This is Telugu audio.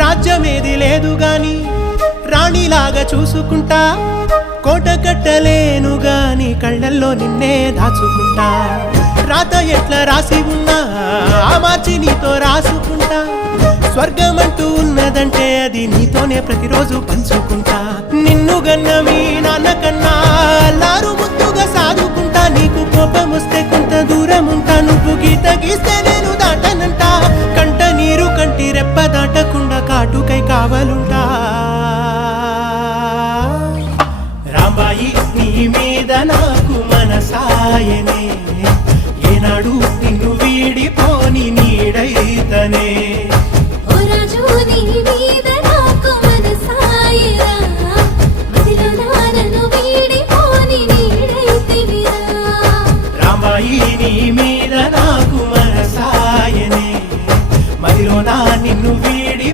రాజ్యమేది లేదు గాని రాణిలాగా చూసుకుంటా, కోట కట్టలేను గాని కళ్ళల్లో నిన్నే దాచుకుంటా. రాత ఎట్లా రాసి ఉన్నా ఆ మార్చి నీతో రాసుకుంటా. స్వర్గమంటూ ఉన్నదంటే అది నీతోనే ప్రతిరోజు పంచుకుంటా. నిన్ను గన్న మీ నాన్న కన్నా అల్లారు ముద్దుగా సాదుకుంటా. నీకు కోపం వస్తే కొంత దూరం ఉంటా, నువ్వు గీత గీస్తే నేను దాటనంటా. కంట నీరు కంటి రెప్ప దాటకుండా కాటుకై కావలుంటా. రాంబాయి నీ మీద నాకు మనసాయనే,